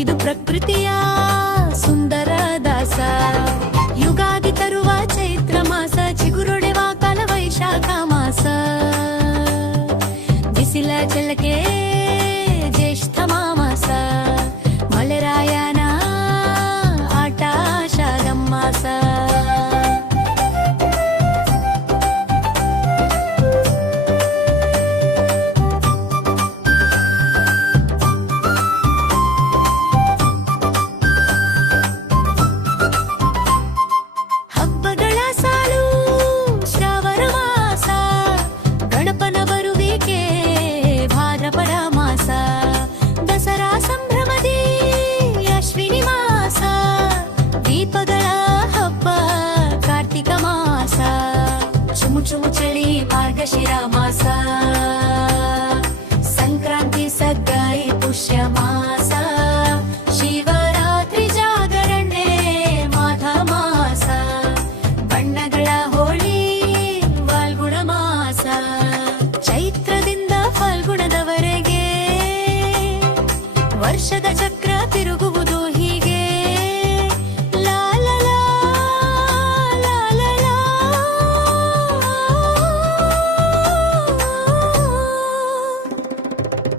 ಇದು ಪ್ರಕೃತಿಯ ಸುಂದರ ದಾಸ. ಯುಗಾದಿ ತರುವ ಚೈತ್ರ ಮಾಸ, ಚಿಗುರೊಡೆವ ಕಾಲ ವೈಶಾಖ ಮಾಸ. ಬಿಸಿಲ ಚಲಕೆ ಜ್ಯೇಷ್ಠ ಮಾಸ, ಮಳೆರಾಯನ ಆಟ ಆಷಾಢ ಮಾಸ. ಚುಮು ಚಳಿ ಮಾರ್ಗಶಿರ ಮಾಸ, ಸಂಕ್ರಾಂತಿ ಸಗ್ಗಾಯಿ ಪುಷ್ಯ ಮಾಸ, ಶಿವರಾತ್ರಿ ಜಾಗರಣೆ ಮಾಘ ಮಾಸ, ಬಣ್ಣಗಳ ಹೋಳಿ ಫಾಲ್ಗುಣ ಮಾಸ. ಚೈತ್ರದಿಂದ ಫಾಲ್ಗುಣದವರೆಗೆ ವರ್ಷದ ಚಕ್ರ ತಿರುಗುವುದು.